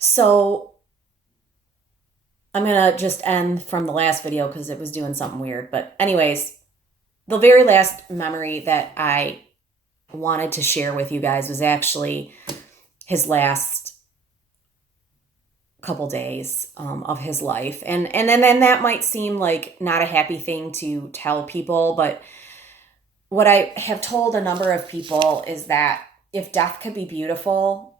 So I'm gonna just end from the last video because it was doing something weird. But anyways, the very last memory that I wanted to share with you guys was actually his last couple days of his life. And then that might seem like not a happy thing to tell people, but what I have told a number of people is that if death could be beautiful,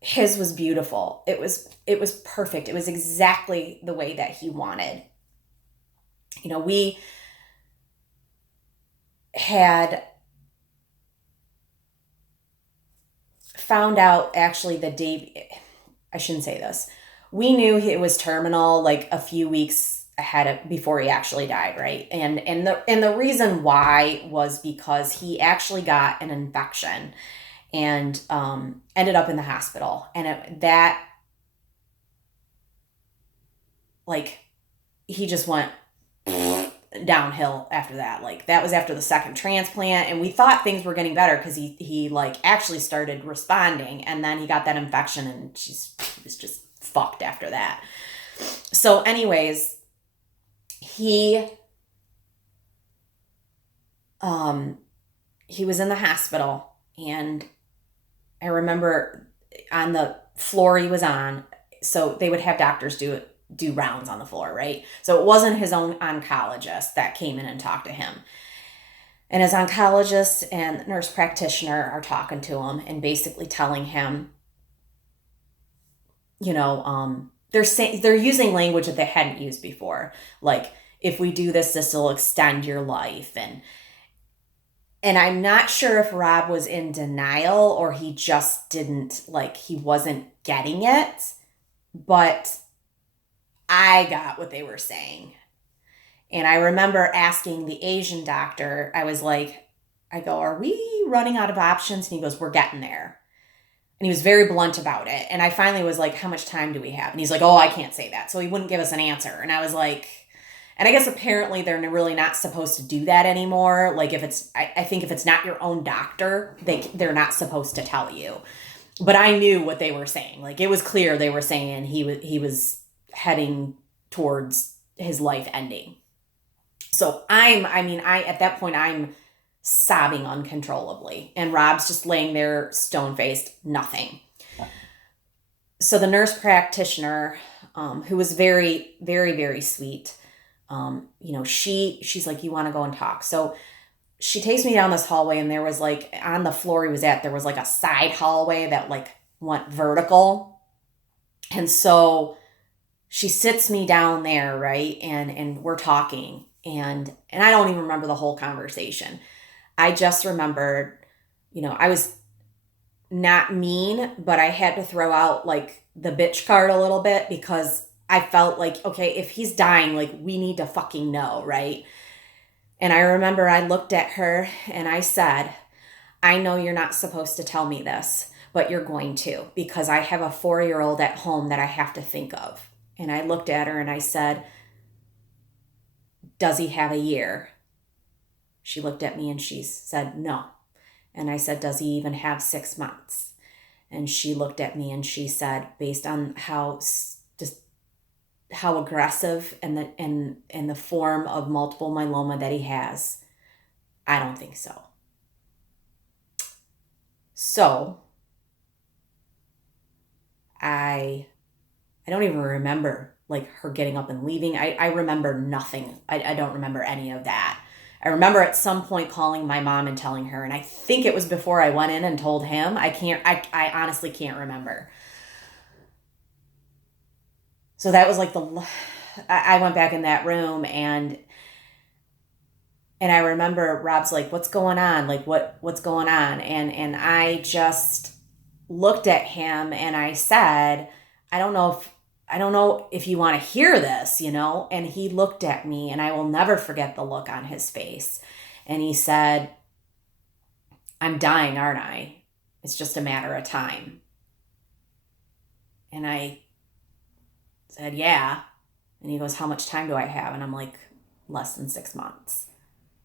his was beautiful. It was perfect. It was exactly the way that he wanted. We had found out actually the day, I shouldn't say this. We knew it was terminal like a few weeks ahead of before he actually died, right? And the reason why was because he actually got an infection and ended up in the hospital. And that like he just went downhill after that. Like that was after the second transplant, and we thought things were getting better because he like actually started responding, and then he got that infection, and he was just fucked after that. So, anyways, he um he was in the hospital, and I remember on the floor he was on, so they would have doctors do rounds on the floor, right? So it wasn't his own oncologist that came in and talked to him. And his oncologist and nurse practitioner are talking to him and basically telling him, they're using language that they hadn't used before, like if we do this, this will extend your life, and I'm not sure if Rob was in denial or he just didn't like he wasn't getting it, but I got what they were saying. And I remember asking the Asian doctor, I go, are we running out of options? And he goes, we're getting there. And he was very blunt about it. And I finally was like, how much time do we have? And he's like, oh, I can't say that. So he wouldn't give us an answer. And I was like, and I guess apparently they're really not supposed to do that anymore. Like I think if it's not your own doctor, they're not supposed to tell you. But I knew what they were saying. Like it was clear they were saying he was heading towards his life ending. So at that point, I'm sobbing uncontrollably. And Rob's just laying there stone faced, nothing. So the nurse practitioner, who was very, very, very sweet, she's like, you want to go and talk. So she takes me down this hallway, and there was like on the floor he was at, there was like a side hallway that like went vertical. And so she sits me down there, right? And we're talking, and I don't even remember the whole conversation. I just remembered, I was not mean, but I had to throw out like the bitch card a little bit because I felt like, okay, if he's dying, like we need to fucking know, right? And I remember I looked at her and I said, I know you're not supposed to tell me this, but you're going to, because I have a 4-year-old at home that I have to think of. And I looked at her and I said, does he have a year? She looked at me and she said, no. And I said, does he even have 6 months? And she looked at me and she said, based on how aggressive and the form of multiple myeloma that he has, I don't think so. So I don't even remember like her getting up and leaving. I remember nothing. I don't remember any of that. I remember at some point calling my mom and telling her, and I think it was before I went in and told him. I honestly can't remember. So that was like I went back in that room, and I remember Rob's like, what's going on? Like what's going on? And I just looked at him and I said, I don't know if you want to hear this, And he looked at me, and I will never forget the look on his face. And he said, I'm dying, aren't I? It's just a matter of time. And I said, yeah. And he goes, how much time do I have? And I'm like, less than 6 months,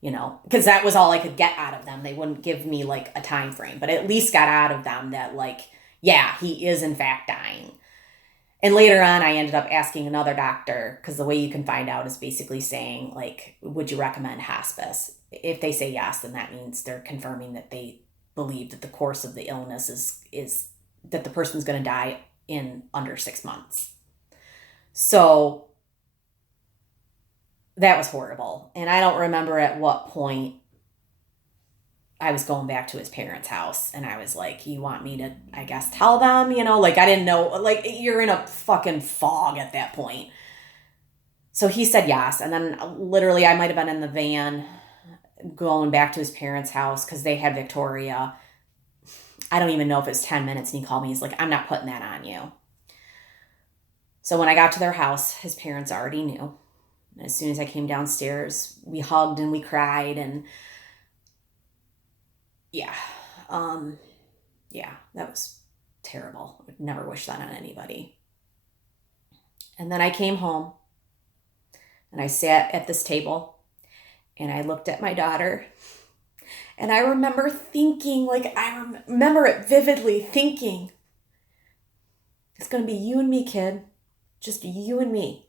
because that was all I could get out of them. They wouldn't give me like a time frame, but at least got out of them that like, yeah, he is in fact dying. And later on, I ended up asking another doctor, because the way you can find out is basically saying, like, would you recommend hospice? If they say yes, then that means they're confirming that they believe that the course of the illness is that the person's going to die in under 6 months. So that was horrible. And I don't remember at what point I was going back to his parents' house, and I was like, you want me to, I guess, tell them, like, I didn't know, like, you're in a fucking fog at that point. So he said yes. And then literally I might have been in the van going back to his parents' house because they had Victoria. I don't even know if it was 10 minutes. And he called me. He's like, I'm not putting that on you. So when I got to their house, his parents already knew. And as soon as I came downstairs, we hugged and we cried. And yeah, that was terrible. I would never wish that on anybody. And then I came home and I sat at this table and I looked at my daughter. And I remember thinking, like, I remember it vividly thinking, it's going to be you and me, kid. Just you and me.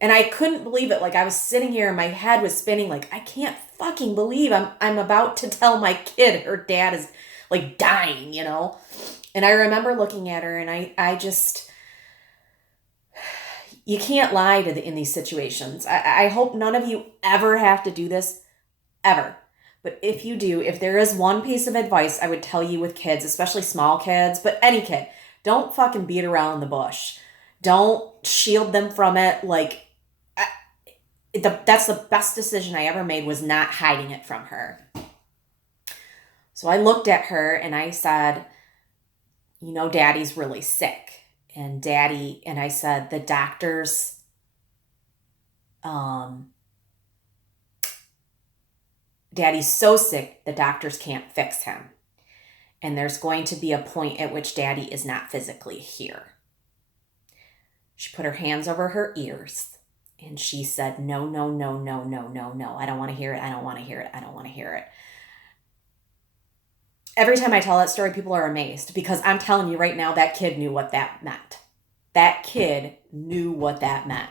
And I couldn't believe it. Like, I was sitting here and my head was spinning, like, I can't fucking believe I'm about to tell my kid her dad is, like, dying, And I remember looking at her and I just, you can't lie in these situations. I hope none of you ever have to do this, ever. But if you do, if there is one piece of advice I would tell you with kids, especially small kids, but any kid, don't fucking beat around the bush. Don't shield them from it. Like, that's the best decision I ever made, was not hiding it from her. So I looked at her and I said, Daddy's really sick. And I said, the doctors, Daddy's so sick, the doctors can't fix him. And there's going to be a point at which Daddy is not physically here. She put her hands over her ears and she said, no, no, no, no, no, no, no. I don't want to hear it. I don't want to hear it. I don't want to hear it. Every time I tell that story, people are amazed, because I'm telling you right now, that kid knew what that meant. That kid knew what that meant.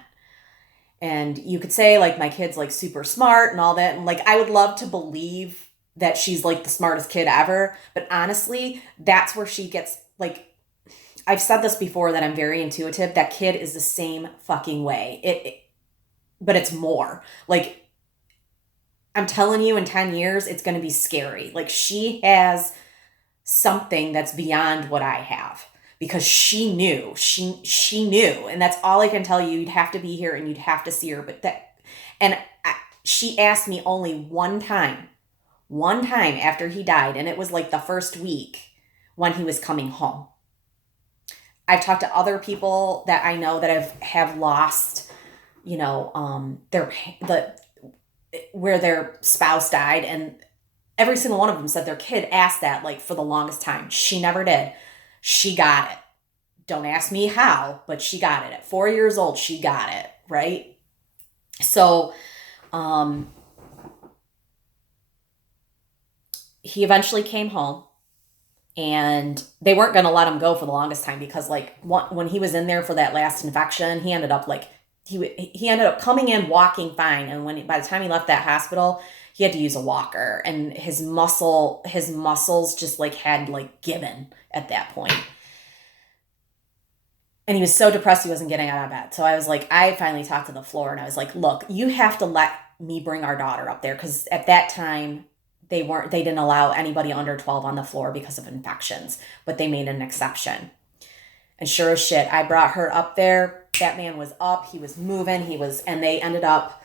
And you could say, like, my kid's, like, super smart and all that. And, like, I would love to believe that she's, like, the smartest kid ever. But honestly, that's where she gets, like, I've said this before, that I'm very intuitive. That kid is the same fucking way. But it's more. Like, I'm telling you, in 10 years, it's going to be scary. Like, she has something that's beyond what I have, because she knew. She knew. And that's all I can tell you. You'd have to be here and you'd have to see her. She asked me only one time after he died. And it was like the first week when he was coming home. I've talked to other people that I know that have lost, where their spouse died, and every single one of them said their kid asked that, like, for the longest time. She never did. She got it. Don't ask me how, but she got it. At 4 years old, she got it, right? So, he eventually came home, and they weren't going to let him go for the longest time, because, like, when he was in there for that last infection, he ended up, like, he ended up coming in walking fine, and by the time he left that hospital, he had to use a walker, and his muscles just, like, had, like, given at that point. And he was so depressed he wasn't getting out of bed. So I was like, I finally talked to the floor, and I was like, look, you have to let me bring our daughter up there, because at that time they didn't allow anybody under 12 on the floor because of infections, but they made an exception. And sure as shit, I brought her up there. That man was up. He was moving. And they ended up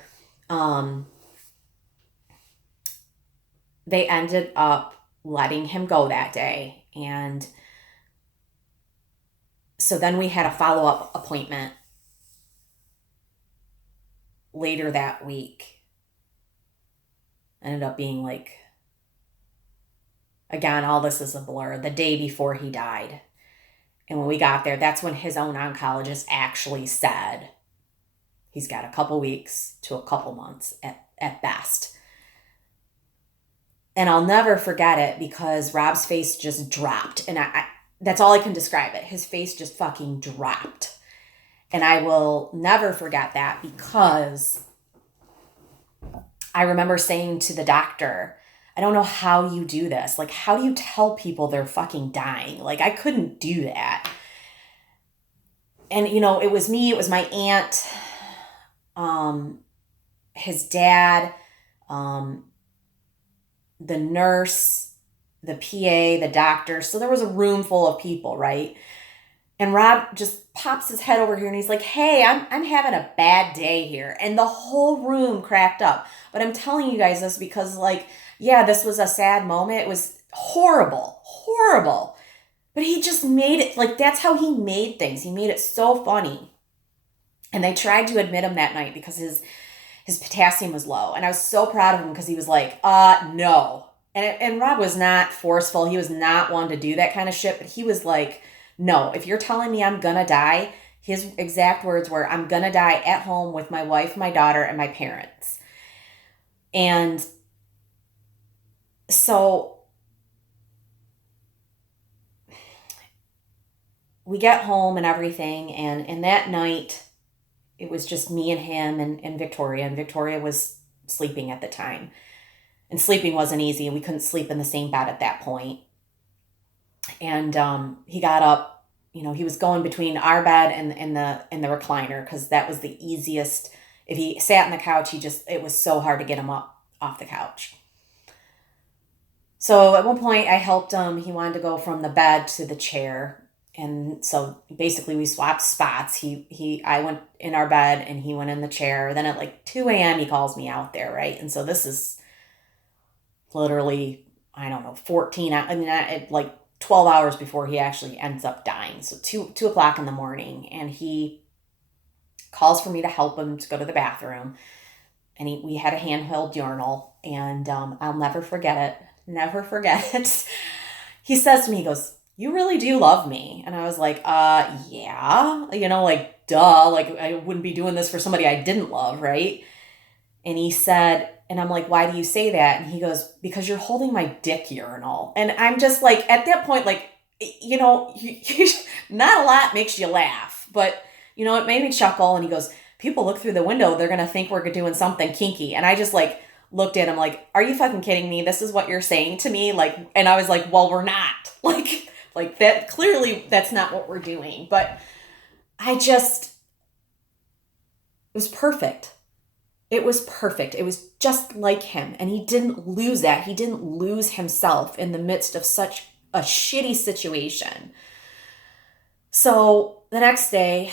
letting him go that day. And so then we had a follow-up appointment later that week. Ended up being, like, again, all this is a blur, the day before he died. And when we got there, that's when his own oncologist actually said he's got a couple weeks to a couple months at best. And I'll never forget it, because Rob's face just dropped. And that's all I can describe it. His face just fucking dropped. And I will never forget that, because I remember saying to the doctor, I don't know how you do this. Like, how do you tell people they're fucking dying? Like, I couldn't do that. And, it was me, it was my aunt, his dad, the nurse, the PA, the doctor. So there was a room full of people, right? And Rob just pops his head over here and he's like, hey, I'm having a bad day here. And the whole room cracked up. But I'm telling you guys this because, like, yeah, this was a sad moment. It was horrible, horrible. But he just made it, like, that's how he made things. He made it so funny. And they tried to admit him that night because his potassium was low. And I was so proud of him because he was like, no. And Rob was not forceful. He was not one to do that kind of shit. But he was like, no, if you're telling me I'm gonna die, his exact words were, I'm gonna die at home with my wife, my daughter, and my parents. And so we get home and everything. And that night, it was just me and him and Victoria. And Victoria was sleeping at the time. And sleeping wasn't easy. And we couldn't sleep in the same bed at that point. And he got up, he was going between our bed and the recliner, because that was the easiest. If he sat on the couch, it was so hard to get him up off the couch. So at one point I helped him. He wanted to go from the bed to the chair. And so basically we swapped spots. I went in our bed and he went in the chair. Then at like 2 a.m. he calls me out there, right? And so this is literally, I don't know, 12 hours before he actually ends up dying. So 2 o'clock in the morning, and he calls for me to help him to go to the bathroom. And we had a handheld urinal, and I'll never forget it. Never forget it. He says to me, he goes, you really do love me. And I was like, yeah, like, duh, like I wouldn't be doing this for somebody I didn't love, right? And he said, and I'm like, why do you say that? And he goes, because you're holding my dick urinal. And I'm just like, at that point, like, not a lot makes you laugh, but it made me chuckle. And he goes, people look through the window, they're going to think we're doing something kinky. And I just like looked at him like, are you fucking kidding me? This is what you're saying to me? Like, and I was like, well, we're not. Like that, clearly that's not what we're doing. But it was perfect. It was perfect. It was just like him. And he didn't lose that. He didn't lose himself in the midst of such a shitty situation. So the next day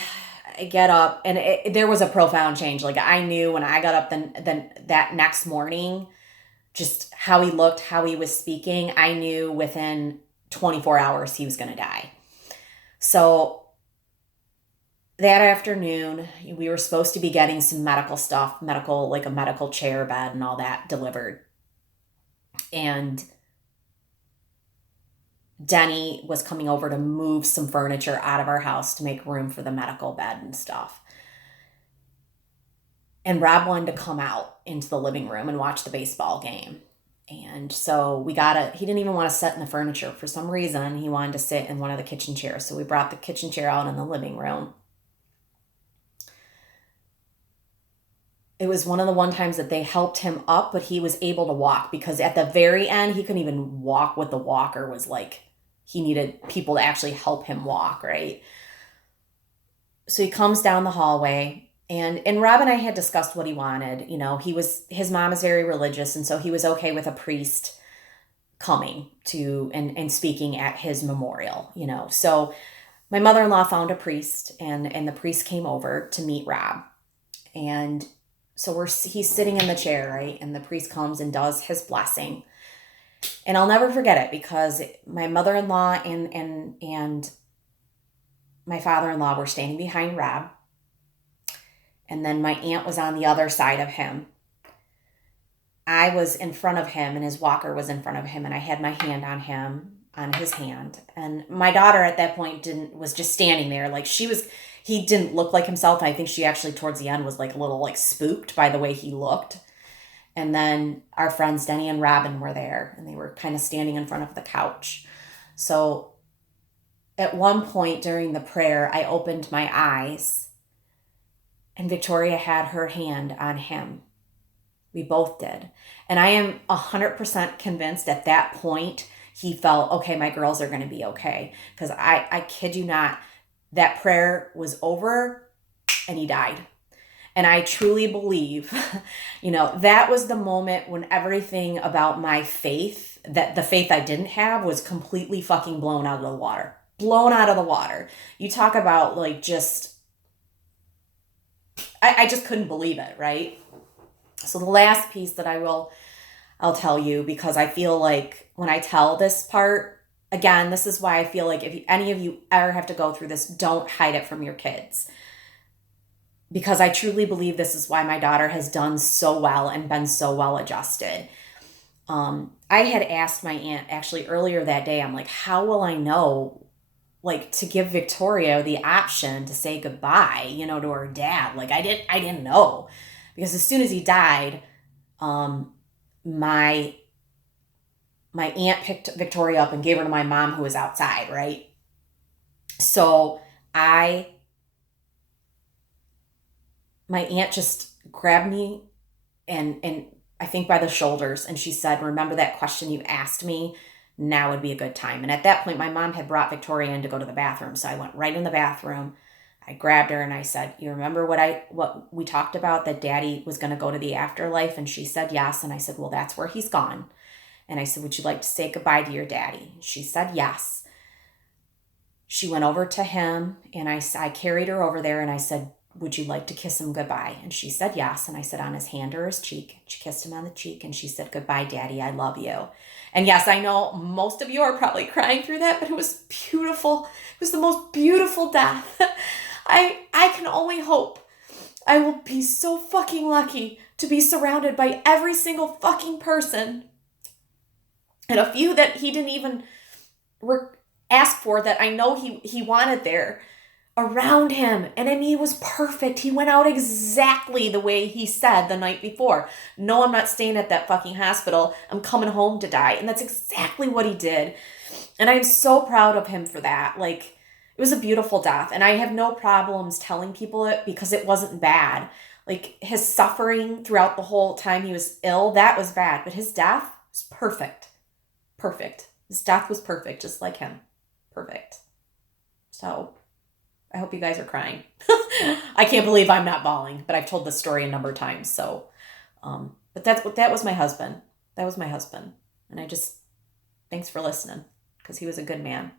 I get up, and there was a profound change. Like, I knew when I got up then that next morning, just how he looked, how he was speaking, I knew within 24 hours he was going to die. So that afternoon, we were supposed to be getting some medical stuff, like a medical chair, bed, and all that delivered. And Denny was coming over to move some furniture out of our house to make room for the medical bed and stuff. And Rob wanted to come out into the living room and watch the baseball game. And so he didn't even want to sit in the furniture. For some reason, he wanted to sit in one of the kitchen chairs. So we brought the kitchen chair out in the living room. It was one of the times that they helped him up, but he was able to walk, because at the very end, he couldn't even walk with the walker. Was like, he needed people to actually help him walk, right? So he comes down the hallway, and Rob and I had discussed what he wanted. His mom is very religious, and so he was okay with a priest coming to and speaking at his memorial, So my mother-in-law found a priest, and the priest came over to meet Rob. And so he's sitting in the chair, right? And the priest comes and does his blessing. And I'll never forget it, because my mother-in-law and my father-in-law were standing behind Rob. And then my aunt was on the other side of him. I was in front of him, and his walker was in front of him, and I had my hand on his hand. And my daughter at that point was just standing there. Like, he didn't look like himself. I think she actually towards the end was like a little like spooked by the way he looked. And then our friends Denny and Robin were there, and they were kind of standing in front of the couch. So at one point during the prayer, I opened my eyes and Victoria had her hand on him. We both did. And I am 100% convinced at that point he felt, okay, my girls are going to be okay. Because I kid you not, that prayer was over and he died. And I truly believe, that was the moment when everything about my faith, that the faith I didn't have, was completely fucking blown out of the water. Blown out of the water. You talk about I just couldn't believe it, right? So the last piece that I'll tell you, because I feel like when I tell this part, again, this is why I feel like if any of you ever have to go through this, don't hide it from your kids. Because I truly believe this is why my daughter has done so well and been so well adjusted. I had asked my aunt actually earlier that day, I'm like, how will I know, to give Victoria the option to say goodbye, to her dad? I didn't know. Because as soon as he died, my aunt picked Victoria up and gave her to my mom, who was outside, right? So my aunt just grabbed me and I think by the shoulders, and she said, remember that question you asked me? Now would be a good time. And at that point, my mom had brought Victoria in to go to the bathroom. So I went right in the bathroom. I grabbed her and I said, you remember what we talked about, that daddy was going to go to the afterlife? And she said, yes. And I said, well, that's where he's gone. And I said, would you like to say goodbye to your daddy? She said, yes. She went over to him and I carried her over there and I said, would you like to kiss him goodbye? And she said, yes. And I said, on his hand or his cheek? She kissed him on the cheek and she said, goodbye, daddy. I love you. And yes, I know most of you are probably crying through that, but it was beautiful. It was the most beautiful death. I can only hope I will be so fucking lucky to be surrounded by every single fucking person, and a few that he didn't even ask for, that I know he wanted there, around him. And I mean, he was perfect. He went out exactly the way he said the night before. No, I'm not staying at that fucking hospital. I'm coming home to die. And that's exactly what he did. And I'm so proud of him for that. It was a beautiful death. And I have no problems telling people it, because it wasn't bad. His suffering throughout the whole time he was ill, that was bad. But his death was perfect. Perfect. His death was perfect, just like him. Perfect. So I hope you guys are crying. I can't believe I'm not bawling, but I've told this story a number of times. So, but that was my husband. That was my husband. And thanks for listening, because he was a good man.